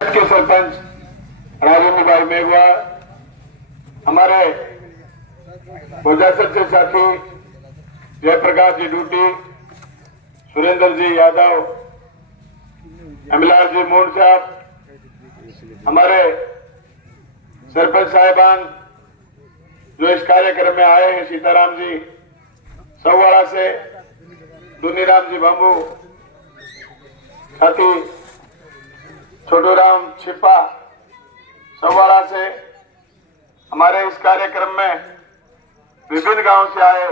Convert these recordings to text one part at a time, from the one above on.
के सरपंच राजेंद्र भाई मेघवा, हमारे बोजासर से साथी जयप्रकाश जी डूटी, सुरेंद्र जी यादव, अमिलाल जी मोहन साहब, हमारे सरपंच साहिबान जो इस कार्यक्रम में आए हैं, सीताराम जी सवाड़ा से, दुनीराम जी बम्बू, साथी छोटूराम छिपा सवाड़ा से, हमारे इस कार्यक्रम में विभिन्न गांव से आए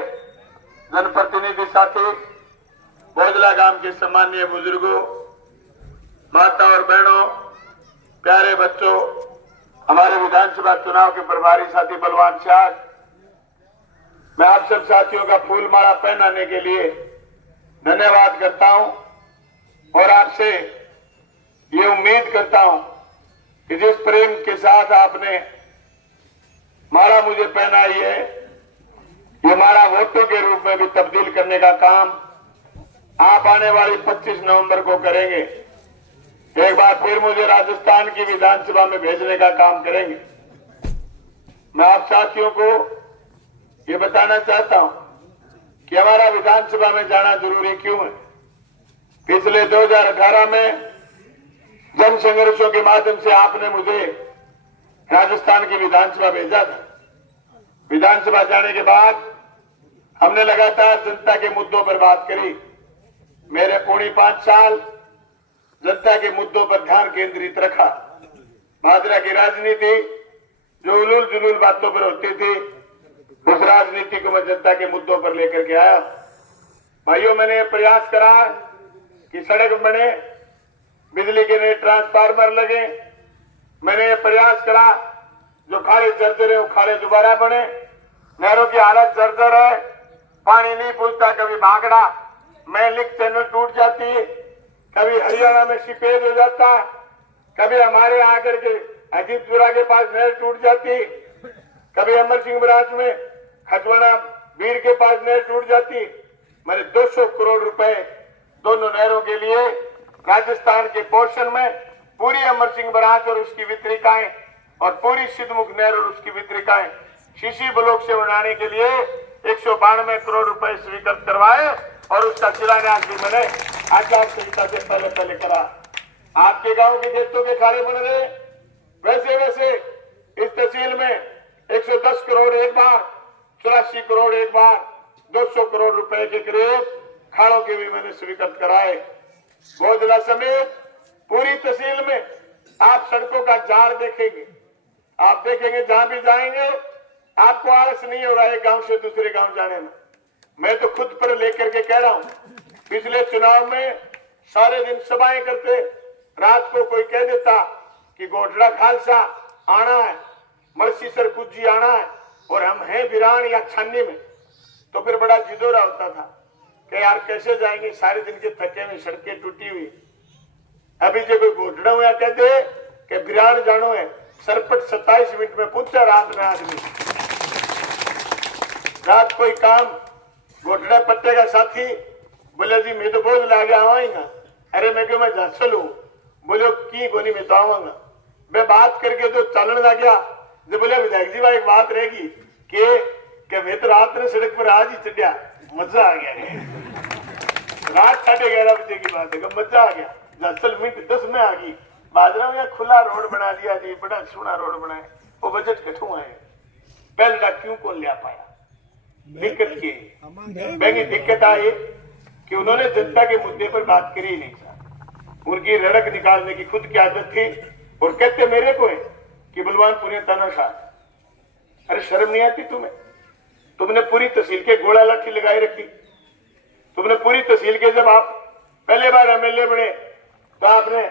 जनप्रतिनिधि साथी, बोजला गांव के सम्मानीय बुजुर्गों, माता और बहनों, प्यारे बच्चों, हमारे विधानसभा चुनाव के प्रभारी साथी बलवान शाह, मैं आप सब साथियों का फूल माला पहनाने के लिए धन्यवाद करता हूं और आपसे ये उम्मीद करता हूं कि जिस प्रेम के साथ आपने माला मुझे पहनाई है, ये माला वोटों के रूप में भी तब्दील करने का काम आप आने वाली 25 नवंबर को करेंगे। एक बार फिर मुझे राजस्थान की विधानसभा में भेजने का काम करेंगे। मैं आप साथियों को ये बताना चाहता हूं कि हमारा विधानसभा में जाना जरूरी क्यों है। पिछले 2018 में जन संघर्षों के माध्यम से आपने मुझे राजस्थान की विधानसभा भेजा था। विधानसभा जाने के बाद हमने लगातार जनता के मुद्दों पर बात करी। मेरे पौने 5 साल जनता के मुद्दों पर ध्यान केंद्रित रखा। भाजपा की राजनीति जो उलूल जुलूल बातों पर होती थी, उस राजनीति को मैं जनता के मुद्दों पर लेकर के आया। भाइयों, मैंने प्रयास करा कि सड़क बने, बिजली के नए ट्रांसफार्मर लगे। मैंने ये प्रयास करा जो खाड़े जर्जर है वो खाड़े दोबारा बने। नहरों की हालत जर्जर है, पानी नहीं पूछता, कभी भागड़ा में लिक चैनल टूट जाती है, कभी हरियाणा में सीपेज हो जाता है, कभी हमारे आकर के अजीतपुरा के पास नहर टूट जाती, कभी अमर सिंह बराज में खतवाड़ा बीड़ के पास नहर टूट जाती। मैंने 200 करोड़ रुपए दोनों नहरों के लिए राजस्थान के पोर्शन में पूरी अमर सिंह बराज और उसकी वितरिकाएं और पूरी सिद्धमुख नहर और उसकी वितरिकाएं शीशी ब्लॉक से बनाने के लिए 192 करोड़ रुपए स्वीकृत करवाए और उसका शिलान्यास भी मैंने आचार संहिता से पहले करा। आपके गांव के खेतों के खाड़े बन रहे, वैसे वैसे इस तहसील में 110 करोड़ एक बार, 84 करोड़ एक बार, 200 करोड़ रुपए के करीब खाड़ों के भी मैंने स्वीकृत कराए। बोजला समेत पूरी तहसील में आप सड़कों का जाल देखेंगे। आप देखेंगे जहां भी जाएंगे आपको आलस नहीं होगा एक गांव से दूसरे गांव जाने में। मैं तो खुद पर लेकर के कह रहा हूं, पिछले चुनाव में सारे दिन सभाएं करते, रात को कोई कह देता कि गोठड़ा खालसा आना है, मलसीसर कुज्जी आना है और हम हैं बिरान या छन्नी में, तो फिर बड़ा जिदोरा होता था कि यार कैसे जाएंगे, सारे दिन के थके में, सड़कें टूटी हुई। अभी जो कोई गोठड़ा हुआ कहते कि बिरान जानो है, सरपट 27 मिनट में पूछा रात में आदमी। रात कोई काम गोठड़ा पट्टे का साथी बोले जी मैं तो बोझ ला गया आवाएगा। अरे मैं क्यों, मैं झांसल हूं। बोलो की गोनी में तो आवागा। मैं बात करके जो चलन लग गया, जो बोले विधायक जी भाई एक बात रहेगी कि मैं तो रात में सड़क पर आज ही चढ़िया, मजा आ गया। रात 11:30 बजे की बात है, मजा आ गया। झांसल मिनट 10 में आ गई। बाजरा में खुला रोड बना दिया जी, बड़ा सोना रोड बनाए। वो बजट कठू है, पहले क्यों कौन ले पाया? दिक्कत की बैंगी दिक्कत आई कि उन्होंने जनता के मुद्दे पर बात करी ही नहीं सर। उनकी रड़क निकालने की खुद की आदत थी और कहते मेरे को है कि बलवानपुर तानाशाह। अरे शर्म नहीं आती तुम्हें? तुमने पूरी तहसील के गोला लाठी लगाई रखी। तुमने पूरी तहसील के, जब आप पहले बार एमएलए बने तो आपने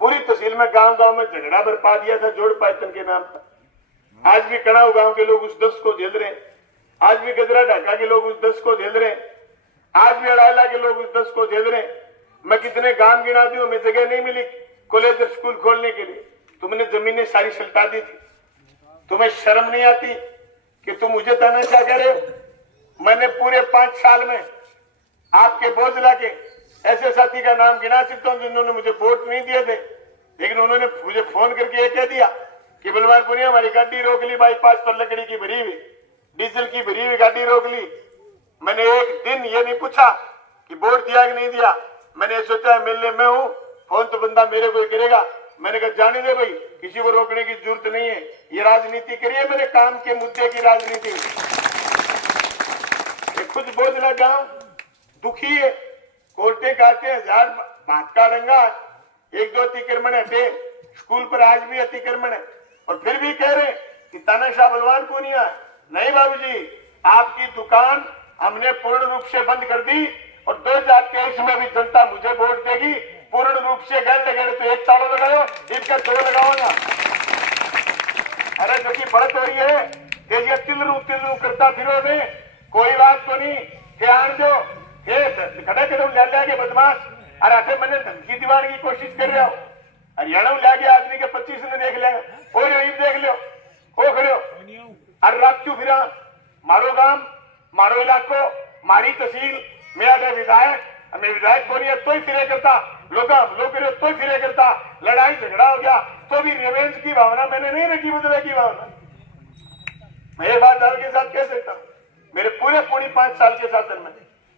पूरी तहसील में गांव गांव में झगड़ा बरपा दिया था जोड़ पायतन के नाम पर। आज भी कड़ाऊ गांव के लोग उस 10 को झेल रहे, आज भी गजरा ढाका के लोग उस 10 को झेल रहे, आज भी अड़ाला के लोग उस 10 को झेल रहे। मैं कितने गांव गिना दी, हमें जगह नहीं मिली कॉलेज और स्कूल खोलने के लिए। तुमने जमीनें सारी सल्टा दी थी। तुम्हें शर्म नहीं आती कि तुम मुझे तानाशाह कह रहे हो? मैंने पूरे 5 साल में आपके बोजला के ऐसे साथी का नाम गिना सकता हूं जिन्होंने मुझे वोट नहीं दिए थे, लेकिन उन्होंने मुझे फोन करके ये कह दिया कि बलवान पुनिया हमारी गाड़ी रोक ली, बाईपास पर लकड़ी की भरी हुई, डीजल की भरी हुई गाड़ी रोक ली। मैंने एक दिन ये नहीं पूछा कि वोट दिया कि नहीं दिया, मैंने सोचा मिलने में हूं, फोन तो बंदा मेरे को ही करेगा। मैंने कहा जाने दे भाई, किसी को रोकने की जरूरत नहीं है, ये राजनीति करिए, मेरे काम के मुद्दे की राजनीति। खुद बोझला गांव दुखी है, कोर्टे काटे, हजार बात का डंगा, एक दो अतिक्रमण हटे, स्कूल पर आज भी अतिक्रमण है, और फिर भी कह रहे कि तानाशाह बलवान पुनिया। नहीं बाबूजी, आपकी दुकान हमने पूर्ण रूप से बंद कर दी और 2023 में भी जनता मुझे वोट देगी पूर्ण रूप से। गंड तो एक ताला लगाओ, इसका दो लगाओ ना। अरे जो की बढ़त हो रही है, तेजिया तिलरू करता फिरो में, कोई बात तो नहीं, ध्यान दो, खड़े करो ले के बदमाश। अरे आखिर मैंने धमकी दीवाने की कोशिश कर रहा हूँ, हरियाणा में लाके आदमी के 25 ने देख लिया, और देख लो हो खड़े। अरे रात क्यों फिरा, मारो गांव, मारो इलाको, मारी तहसील, मैं विधायक, मैं विधायक को नहीं तो ही फिरे करता, लोग तो ही फिरे करता, लड़ाई झगड़ा हो गया तो भी रिवेंज की भावना मैंने नहीं रखी, बदले की भावना। मैं ये बात आपके साथ कह सकता हूँ, मेरे पूरे 5 साल के शासन में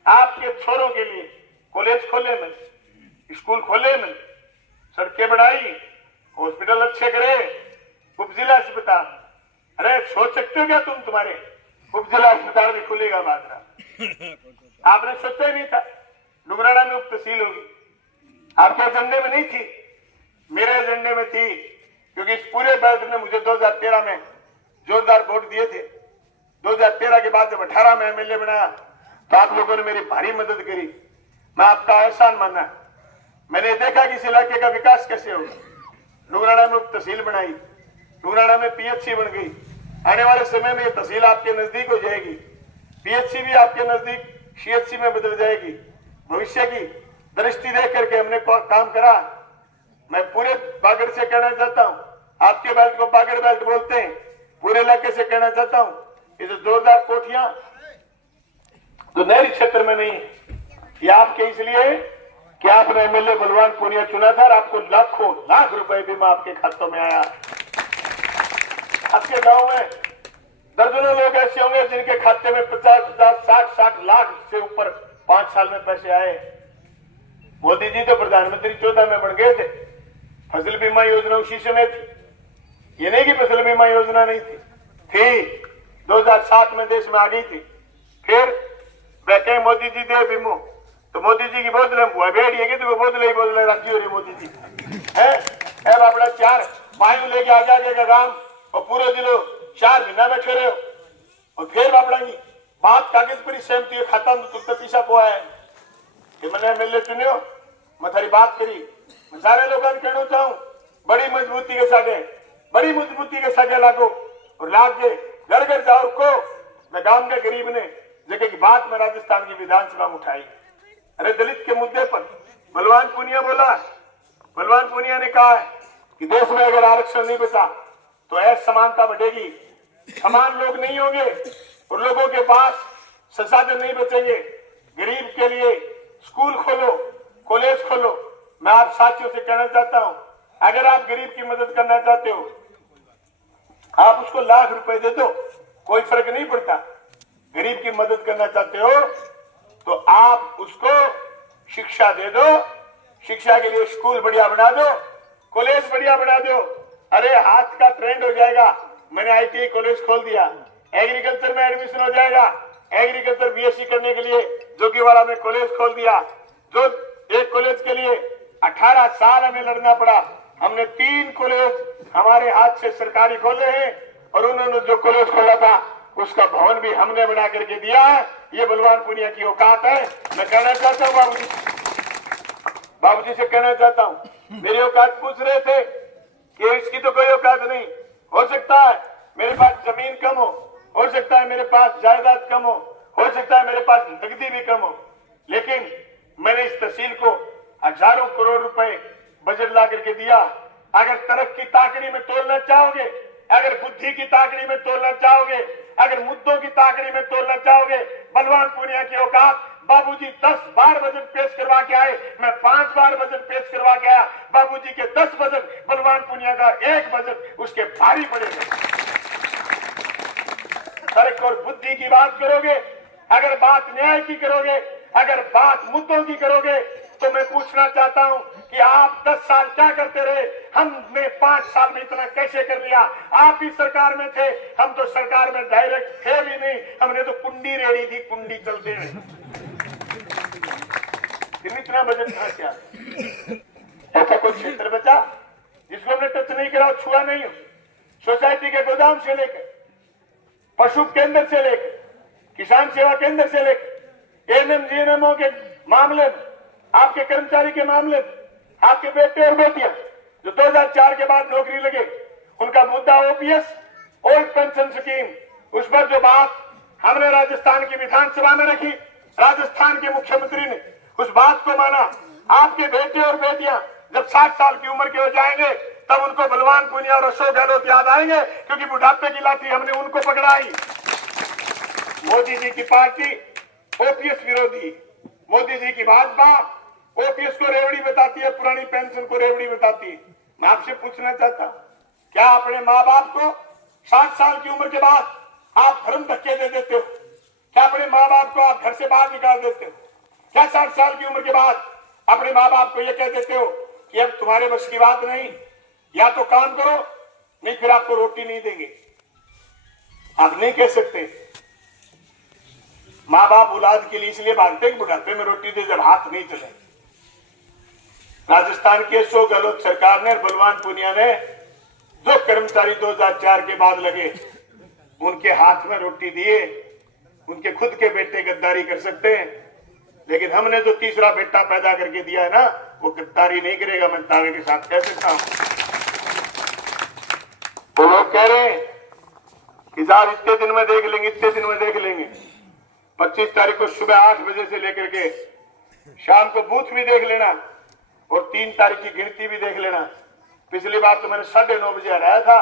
आपके छोरों के लिए कॉलेज खोले मैं, स्कूल खोले मैं, सड़कें बढ़ाई, हॉस्पिटल अच्छे करे, उप जिला अस्पताल। अरे सोच सकते हो क्या तुम, तुम्हारे उप जिला अस्पताल भी खुलेगा बात, आपने सोचा ही नहीं था। डुगराड़ा में उप तहसील होगी, आपके एजेंडे में नहीं थी, मेरे एजेंडे में थी, क्योंकि इस पूरे बेल्ट ने मुझे 2013 में जोरदार वोट दिए थे। 2013 के बाद जब 18 में एमएलए बनाया तो आप लोगों ने मेरी भारी मदद करी, मैं आपका एहसान माना। मैंने देखा कि इस इलाके का विकास कैसे होगा। डुगराड़ा में उप तहसील बनाई, डुगराड़ा में पीएचसी बन गई, आने वाले समय में ये तहसील आपके नजदीक हो जाएगी, पीएचसी भी आपके नजदीक सीएचसी में बदल जाएगी। भविष्य की दृष्टि देख करके हमने काम करा। मैं पूरे बागड़ से कहना चाहता हूं, आपके बेल्ट को बागड़ बेल्ट बोलते हैं, पूरे इलाके से कहना चाहता हूं, ये जो जोरदार कोठियां जो नहरी क्षेत्र में नहीं है, ये आपके इसलिए कि आपने एमएलए बलवान पुनिया चुना था और आपको लाखों लाख रुपए बीमा आपके खातों में आया। आपके गांव में दर्जनों लोग ऐसे होंगे जिनके खाते में 50,000, 60 लाख से ऊपर 5 साल में पैसे आए। मोदी जी तो प्रधानमंत्री 14 में बन गए थे, फसल बीमा योजना उसी समय थी, ये नहीं कि फसल बीमा योजना नहीं थी 2007 में देश में आ गई थी। फिर बैठे मोदी जी दे बीमो, तो मोदी जी की बोतलें भेड़िएगी तो बोतलें ही बोतलें रखी हो रही मोदी जी है बाबड़ा। 4 पायू लेके आगे का काम और पूरे दिलो 4 महीना बैठे रहे हो, और फिर बाबड़ा की बात कागज पर ही सहमति है, खाता में तो पीछा पोआ है कि मैंने एमएलए चुनियो, मैं थारी बात करी। मैं सारे लोगों कहना चाहूं, बड़ी मजबूती के सागे लागो और लाग के घर घर जाओ को। मैं गांव के गरीब ने जगह की बात में राजस्थान की विधानसभा में उठाई। अरे दलित के मुद्दे पर बलवान पुनिया बोला, बलवान पुनिया ने कहा है कि देश में अगर आरक्षण नहीं बचा तो असमानता बढ़ेगी, समान लोग नहीं होंगे और लोगों के पास संसाधन नहीं बचेंगे। गरीब के लिए स्कूल खोलो, कॉलेज खोलो। मैं आप साथियों से कहना चाहता हूं, अगर आप गरीब की मदद करना चाहते हो, आप उसको लाख रुपए दे दो, कोई फर्क नहीं पड़ता। गरीब की मदद करना चाहते हो तो आप उसको शिक्षा दे दो, शिक्षा के लिए स्कूल बढ़िया बना दो, कॉलेज बढ़िया बना दो। अरे हाथ का ट्रेंड हो जाएगा, मैंने आईटीआई कॉलेज खोल दिया, एग्रीकल्चर में एडमिशन हो जाएगा, एग्रीकल्चर बीएससी करने के लिए जोगीवाड़ा में कॉलेज खोल दिया। जो एक कॉलेज के लिए 18 साल हमें लड़ना पड़ा, हमने 3 कॉलेज हमारे हाथ से सरकारी खोले हैं, और उन्होंने जो कॉलेज खोला था उसका भवन भी हमने बना करके दिया है। ये बलवान पुनिया की औकात है। मैं कहना चाहता हूँ बाबूजी से कहना चाहता हूँ, मेरी औकात पूछ रहे थे कि इसकी तो कोई औकात नहीं। हो सकता है मेरे पास जमीन कम हो सकता है मेरे पास जायदाद कम हो सकता है मेरे पास नकदी भी कम हो, लेकिन मैंने इस तहसील को हजारों करोड़ रुपए बजट ला करके दिया। अगर तरक्की की ताकड़ी में तोलना चाहोगे, अगर बुद्धि की ताकड़ी में तोलना चाहोगे, अगर मुद्दों की ताकड़ी में तोलना चाहोगे, बलवान पुनिया की औकात बाबूजी 10 बार बजट पेश करवा के आए, मैं 5 बार बजट पेश करवा के आया। बाबूजी के 10 बजट, बलवान पुनिया का 1 बजट उसके भारी पड़ेगा। तर्क और बुद्धि की बात करोगे, अगर बात न्याय की करोगे, अगर बात मुद्दों की करोगे, तो मैं पूछना चाहता हूं कि आप 10 साल क्या करते रहे? हमने 5 साल में इतना कैसे कर लिया? आप ही सरकार में थे, हम तो सरकार में डायरेक्ट थे भी नहीं, हमने तो कुंडी रेड़ी थी, कुंडी चलते हुए। इतना बजट था क्या? ऐसा कोई क्षेत्र बचा जिसको हमने टच नहीं करा, छुआ नहीं हो? सोसाइटी के गोदाम से लेकर, पशु केंद्र से लेकर, किसान सेवा केंद्र से लेकर, एएनएम जीएनएमओ के मामले में, आपके कर्मचारी के मामले में, आपके बेटे और बेटियां जो 2004 के बाद नौकरी लगे, उनका मुद्दा ओपीएस, ओल्ड पेंशन स्कीम, उस पर जो बात हमने राजस्थान की विधानसभा में रखी, राजस्थान के मुख्यमंत्री ने उस बात को माना। आपके बेटे और बेटियां जब 60 साल की उम्र के हो जाएंगे, तब उनको बलवान पुनिया और अशोक गहलोत याद आएंगे, क्योंकि बुढ़ापे की लाठी हमने उनको पकड़ाई। मोदी जी की पार्टी ओपीएस विरोधी, मोदी जी की भाजपा ओपीएस को रेवड़ी बताती है, पुरानी पेंशन को रेवड़ी बताती है। मैं आपसे पूछना चाहता हूं, क्या अपने माँ बाप को 60 साल की उम्र के बाद आप धर्म धक्के दे देते हो? क्या अपने माँ बाप को आप घर से बाहर निकाल देते हो? क्या 60 साल की उम्र के बाद अपने माँ बाप को यह कह देते हो कि अब तुम्हारे बस की बात नहीं, या तो काम करो, नहीं फिर आपको रोटी नहीं देंगे? आप नहीं कह सकते। माँ बाप औलाद के लिए इसलिए भागते कि बुढ़ापे में रोटी दे, जब हाथ नहीं चले। राजस्थान के अशोक गहलोत सरकार ने, बलवान पुनिया ने, जो कर्मचारी 2004 के बाद लगे, उनके हाथ में रोटी दिए। उनके खुद के बेटे गद्दारी कर सकते हैं, लेकिन हमने जो तीसरा बेटा पैदा करके दिया है ना, वो गद्दारी नहीं करेगा, मैं दावे के साथ कह सकता हूं। तो लोग कह रहे हैं कि साहब इतने दिन में देख लेंगे, इतने दिन में देख लेंगे। 25 तारीख को सुबह 8 बजे से लेकर के शाम को बूथ भी देख लेना, और 3 तारीख की गिनती भी देख लेना। पिछली बार तो मैंने 9:30 बजे हराया था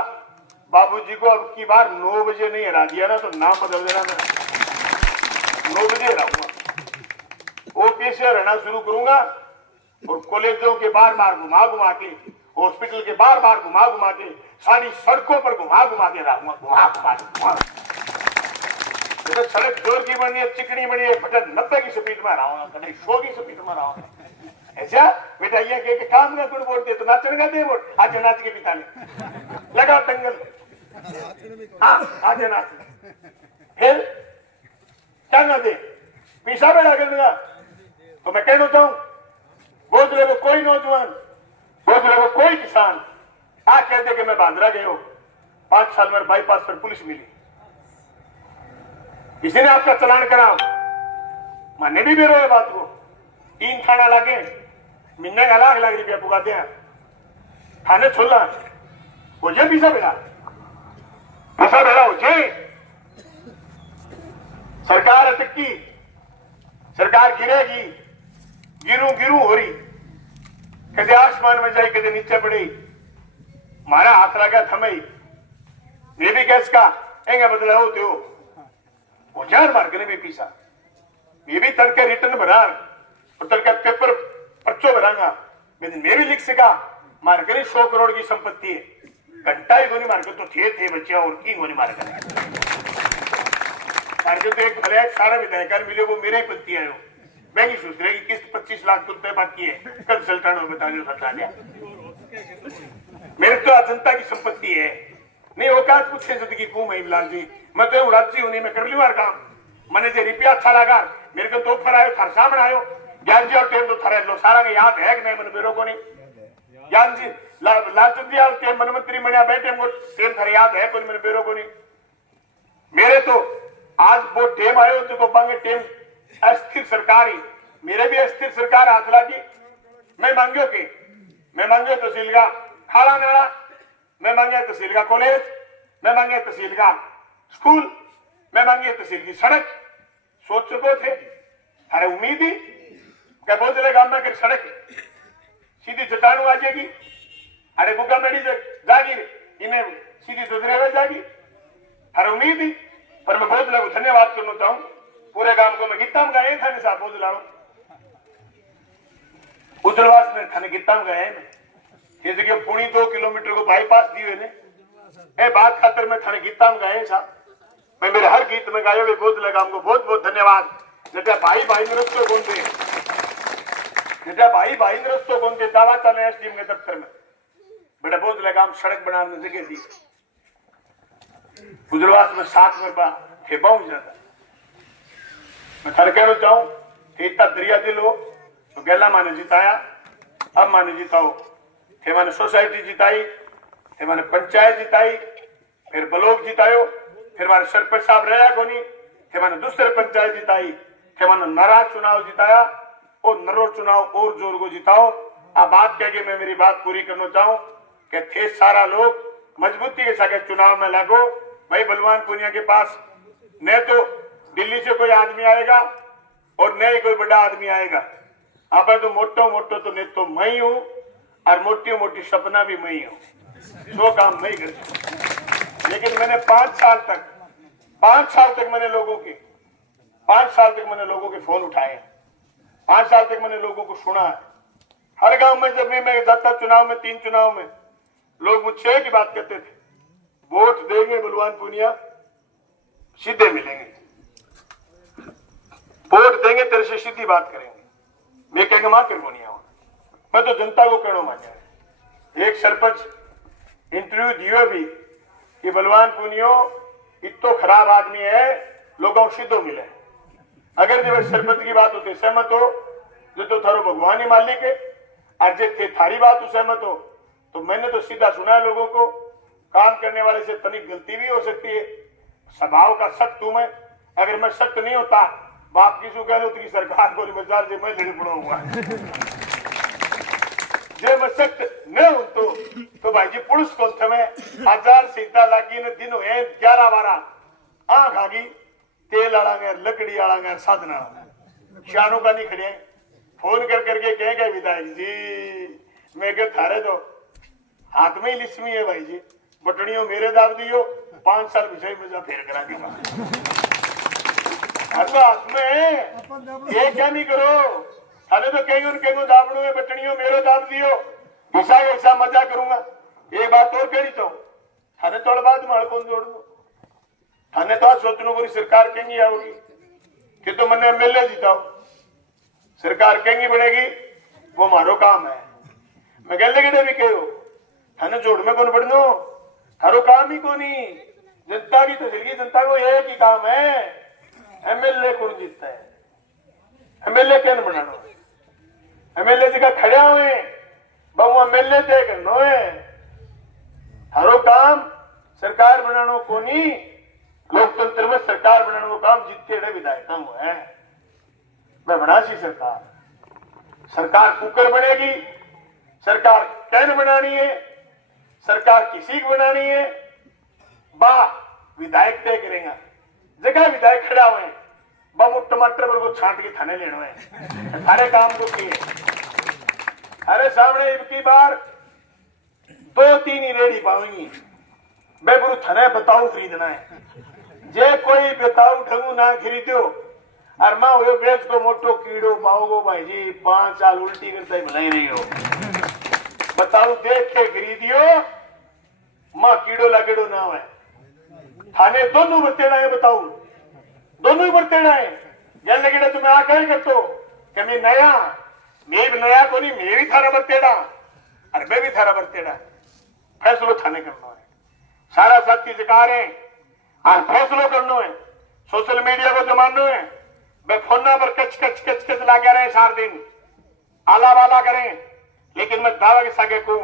बाबूजी को, अब की बार 9 बजे नहीं हरा दिया ना, तो नाम बदल देना, मैं 9 बजे हराऊंगा। ओपीएस से हराना शुरू करूंगा, और कॉलेजों के बार बार घुमा घुमा के, हॉस्पिटल के बार बार घुमा घुमा के, सारी सड़कों पर घुमा घुमा के रहूंगा, घुमा घुमा के। तो सड़क जोर की बनी है, चिकनी बनी है, फटक 90 की स्पीड में रहा, कभी 100 की स्पीड में रहा। ऐसा बेटा ये के काम ना कुछ वोट दे तो नाचने का दे वोट, आज नाच के पिता ने लगा दंगल, हाँ आज नाच, फिर क्या ना दे पीछा बेड़ा करने। तो मैं कहना चाहूं, बोझले को कोई नौजवान, बोझले को कोई किसान आ कहते कि मैं बांद्रा गया हूं, 5 साल में बाईपास पर पुलिस मिली, किसी ने आपका चलान करा, मानने भी बेरो है बात को। 3 थाना लागे, महीने का लाख रुपया पुगाते हैं, थाने छोड़ना हो जाए पीछा बेड़ा हो जाए। सरकार अटकी, सरकार गिरेगी, गिरू गिरू हो रही, कदे आसमान में जाए, कदे नीचे पड़ी, मारा हाथ लगा थमई, ये भी कैस का एंगे बदला हो तो वो जार मार के भी पीसा, ये भी तड़के रिटर्न भरा और तड़का पेपर पर्चो भरांगा, मैं भी लिख सका, मार के 100 करोड़ की संपत्ति है, घंटा ही गोनी मार के तो थे बच्चे, और की गोनी मार के तो एक भले सारा विधायकार मिले, वो मेरे पंथी आयो, मैं नहीं सोच रहा कि किस्त 25 लाख रुपए बाकी है, कंसल्टेंट बता दो सरकार दिया, मेरे तो जनता की संपत्ति है, नहीं औकात पूछे जिंदगी को मैं बिलाल जी, मैं तो राज्य होने में कर ली वार काम, मैंने जो रुपया अच्छा लगा, मेरे को तो ऑफर आयो, थार सामने आयो, ज्ञान जी और टेम तो थारे लो सारा का याद है कि नहीं, मैंने मेरे को नहीं, ज्ञान जी लालचंद जी और टेम मन मंत्री मनिया बैठे, टेम थारे याद है कोई, मेरे मेरे को नहीं, मेरे तो आज वो टेम आयो जो बांगे टेम अस्थिर सरकार ही, मेरे भी अस्थिर सरकार हाथ लगी, मैं मांगियो के, मैं मांगियो तहसील का खाड़ा नाला, मैं मांगे तहसील का कॉलेज, मैं मांगे तहसील का स्कूल, मैं मांगे तहसील की सड़क, सोच सको थे, अरे उम्मीद ही क्या बहुत चले गांव में सड़क सीधी चट्टानू आ जाएगी, अरे बुका मेडी जागी, इन्हें सीधी दूसरे में जागी, अरे उम्मीद ही। पर मैं बहुत लोगों को धन्यवाद करना चाहूं पूरे गांव को मैं गीता में गए थाने साहब बोझ लाओ उजलवास में थाने गीता में गए ये देखिए पुणी 2 किलोमीटर को बाईपास दिए ने ए बात खातर मैं थाने गीता में गए साहब मैं मेरे हर गीत में गायो वे बोझ गांव को बहुत बहुत धन्यवाद जेटा भाई भाई नृत्य कौन थे जेटा भाई भाई नृत्य कौन थे दावा चले एसडीएम के दफ्तर में बेटा बोझ गांव सड़क बनाने जगह दी गुजरवास में 7 में खेपा जाता मैं थाने कहना चाहूं कि इतना दरिया दिल हो तो गैला माने जिताया अब माने जिताओ थे माने सोसाइटी जिताई थे माने पंचायत जिताई फिर ब्लॉक जितायो फिर माने सरपंच साहब रहा कोनी थे माने दूसरे पंचायत जिताई थे माने नरा चुनाव जिताया और नरो चुनाव और जोर को जिताओ आ बात कह के मैं मेरी बात पूरी करना चाहूं कि थे सारा लोग मजबूती के साथ चुनाव में लागो भाई बलवान पुनिया के पास न तो दिल्ली से कोई आदमी आएगा और न ही कोई बड़ा आदमी आएगा आप तो मोटो तो नहीं तो मैं ही हूं और मोटी मोटी सपना भी मैं ही हूं जो काम मैं ही कर लेकिन मैंने 5 साल तक मैंने लोगों के 5 साल तक मैंने लोगों के फोन उठाए 5 साल तक मैंने लोगों को सुना है हर गांव में जब भी मैं जाता चुनाव में 3 चुनाव में लोग मुझसे की बात करते थे वोट देंगे बलवान पुनिया सीधे मिलेंगे वोट देंगे तेरे से सीधी बात करेंगे मैं कहेंगे मां कर नहीं आऊंगा मैं तो जनता को कहना मांगा एक सरपंच इंटरव्यू दियो भी कि बलवान पुनियो इतो खराब आदमी है लोगों को सीधो मिले अगर जब सरपंच की बात होती सहमत हो जो तो थारो भगवान ही मालिक है आज थे थारी बात सहमत हो तो मैंने तो सीधा सुना है लोगों को काम करने वाले से तनिक गलती भी हो सकती है स्वभाव का सख्त हूं मैं अगर मैं सख्त नहीं होता बाप की शू कह लो कि सरकार को बाजार से मैं लड़ी पड़ा हुआ जे मैं सख्त न हूं तो भाई जी पुलिस कौन थे मैं हजार सीधा लागी ने दिन हुए 11-12 आंख आ गई तेल आड़ांगे लकड़ी आड़ांगे साधना शानों का नहीं खड़े फोन कर करके कहेंगे विधायक जी मैं कह थारे तो हाथ में ही लिस्मी है भाई जी बटनियों मेरे दाब दियो 5 साल विषय मजा फेर करा के हाथ में ये क्या नहीं करो थाने तो कहीं दाबड़ू है बटनियों मेरे दाब दियो ऐसा मजा करूंगा एक बात और कहनी चाहूं थाने थोड़ा बाद माड़ कौन जोड़ दो थाने तो आज सोचने पूरी सरकार कहेंगी आओगी कि तो मैंने एमएलए जीताओ सरकार कहेंगी बनेगी वो मारो काम है मैं कहने लगे भी कहो थाने जोड़ में कौन बढ़नो थारो काम ही को नहीं जनता की तो जिंदगी जनता को एक ही काम है एमएलए कौन जीतता है एमएलए क्या बनाना एमएलए जगह खड़े हुए बहु एमएलए तय करना है थारो काम सरकार बनाना को नहीं लोकतंत्र में सरकार बनाने को काम जीतते रहे विधायक है मैं बना सी सरकार कुकर बनेगी सरकार कैन बनानी है सरकार किसी को बनानी है बा विधायक तय करेगा जगह विधायक खड़ा हुए बम टमाटर पर को छांट के थाने लेना है सारे काम को किए अरे सामने इनकी बार 2-3 ही रेडी पाऊंगी मैं गुरु थाने बताऊ खरीदना है जे कोई बताऊ ढंगू ना खरीदो और मां वो बेच को मोटो कीड़ो पाओगो भाई जी 5 साल उल्टी करता ही भलाई रही हो बताऊ देख के खरीदियो मां कीड़ो लगेड़ो ना है थाने दोनों बरतेड़ा है बताऊ दोनों ही बरतेड़ा है जल लगेड़ा तुम्हें आ कहे कर तो कि मैं नया मैं भी नया को नहीं मैं भी थारा बरतेड़ा और मैं भी थारा बरतेड़ा फैसलो थाने करना है सारा साथी जिकार है और फैसलो करना है सोशल मीडिया को जमाना है वे फोना पर कच लगा रहे 4 दिन आला वाला करें लेकिन मैं दावा के सागे को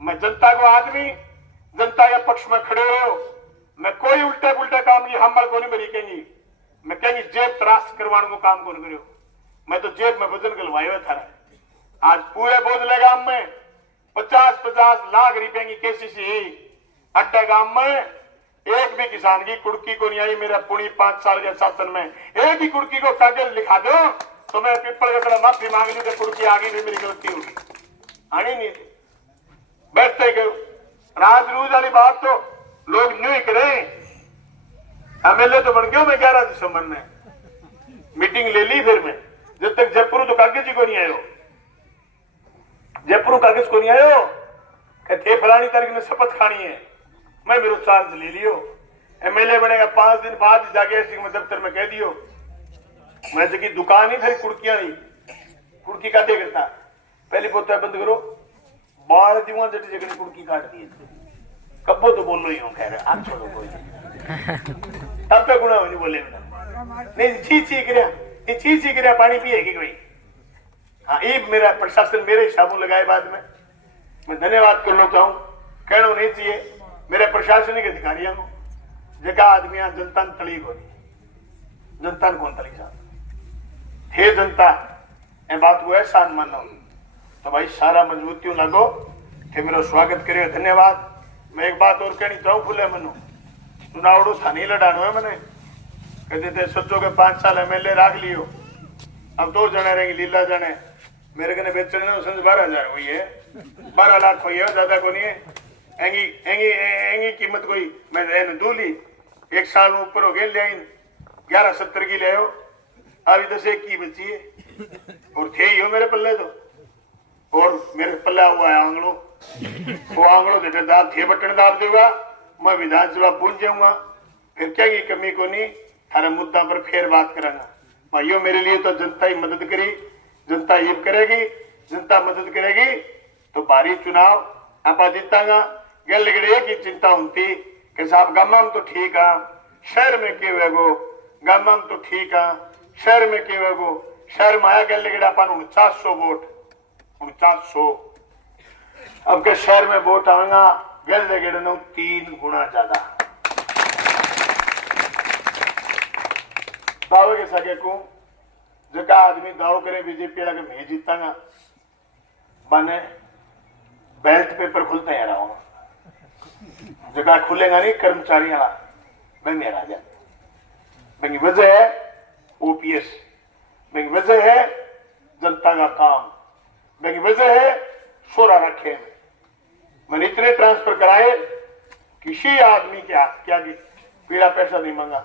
मैं जनता को आदमी जनता के पक्ष में खड़े रहो मैं कोई उल्टा पुल्टा काम की हम को नहीं बरी कहेंगी मैं कहेंगी जेब त्रास करवाने को काम कौन करो मैं तो जेब में वजन गलवाया था आज पूरे बोझले गांव में 50-50 लाख रुपए की केसीसी अड्डा गांव में एक भी किसान की कुड़की को नहीं आई मेरा पुणी 5 साल के शासन में एक ही कुड़की को कागज लिखा दो तो मैं पीपल का तरह माफी मांग ली तो कुड़की आगे भी मेरी गलती होगी आनी नहीं थी बैठते गए राज रूज वाली बात तो लोग न्यू ही करें एमएलए तो बन गया मैं 11 दिसंबर में मीटिंग ले ली फिर मैं, जब तक जयपुर तो कागज ही को नहीं आयो, जयपुर कागज को नहीं आयो, कहते फलानी तारीख ने शपथ खानी है, मैं मेरे चार्ज ले लियो, एमएलए बनेगा 5 दिन बाद जाके मैं दफ्तर में कह दियो, मैं जगह दुकान ही थी कुड़कियां दी, कुड़की काटे करता, पहली पोता बंद करो, बाल दीवा जटी जगह कुड़की काट दी, कब्बो तो बोलो ही हूँ, कह रहे आप छोड़ो कोई तब पे गुना नहीं बोले नहीं, छी कर पानी पिएगी कोई। हाँ, ये मेरा प्रशासन मेरे हिसाबों लगाए बाद में मैं धन्यवाद करना चाहूँ, कहना नहीं चाहिए मेरे प्रशासनिक अधिकारियों को, जगह आदमी जनता तली को जनता कौन तली साहब हे जनता ए बात को एहसान मानो तो भाई सारा मजबूतियों लगो थे मेरा स्वागत करे, धन्यवाद। मैं एक बात और कहनी चाहूँ खुले मनु, चुनाव था नहीं लड़ानो है मैंने, कहते थे सोचो के 5 साल एमएलए राख लियो, अब 2 जने रहेंगे, लीला जने मेरे कने बेचने ने 12,000 हुई है, 12 लाख हुई है, ज्यादा को नहीं है, एंगी एंगी एंगी कीमत कोई मैं दूली 1 साल ऊपर हो गए, ले 1170 की ले आओ, अभी 10 की बची है, और थे ही हो मेरे पल्ले तो, और मेरे पल्ला हुआ है आंगड़ो, वो आंगड़ो देते दाब थे बटन दाब देगा, मैं विधानसभा पहुंच जाऊंगा, फिर क्या की कमी को नहीं, थारे मुद्दा पर फिर बात करांगा। भाइयों मेरे लिए तो जनता ही मदद करी, जनता ये करेगी, जनता मदद करेगी तो भारी चुनाव आप जीतांगा। गल लगड़े की चिंता होती कि साहब गामा में तो ठीक है, शहर में के वेगो, गामा में तो ठीक है, शहर में के वेगो, शहर में आया गल लगड़ा अपन 4900 वोट, 4900, अब के शहर में वोट आएगा गल लगड़े नो 3 गुना ज्यादा। दावे के सके को जगह आदमी दाव करे बीजेपी वाला के मैं जीतांगा, बने बैलेट पेपर खुलते हैं रहा जगह खुलेगा नहीं, कर्मचारी वाला बंगे राजा बंगी वजह है ओपीएस, बंगी वजह है जनता का काम, बंगी वजह है सोरा रखे मैंने इतने ट्रांसफर कराए, किसी आदमी के हाथ क्या पीड़ा पैसा नहीं मांगा,